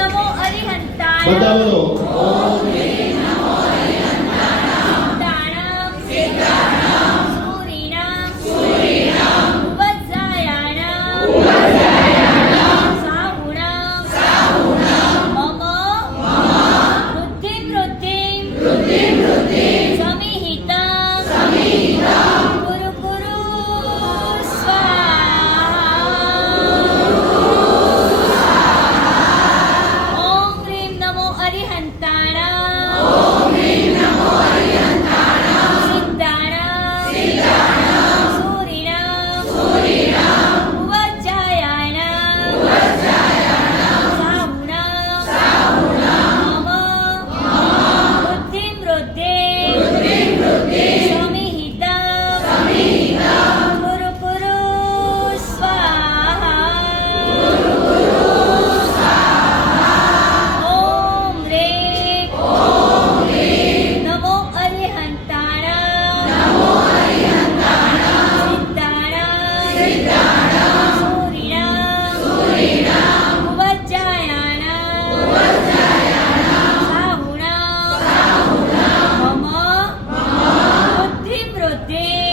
नमो अरिहंताय बता बोलो सिद्धाणं सूरिणं उपजायाणं साहुणं मम वृद्धिं समिहितं कुरु कुरु स्वाहा। ॐ ह्रीं नमो अरिहन्ताणां सिद्धाणं सूरिणं उपजायाणं साहुणं मम वृद्धिं समिहितं कुरु कुरु स्वाहा। ॐ ह्रीं नमो अरिहन्ताणां सिद्धाणं सूरिणं उपजायाणं साहुणं मम वृद्धिं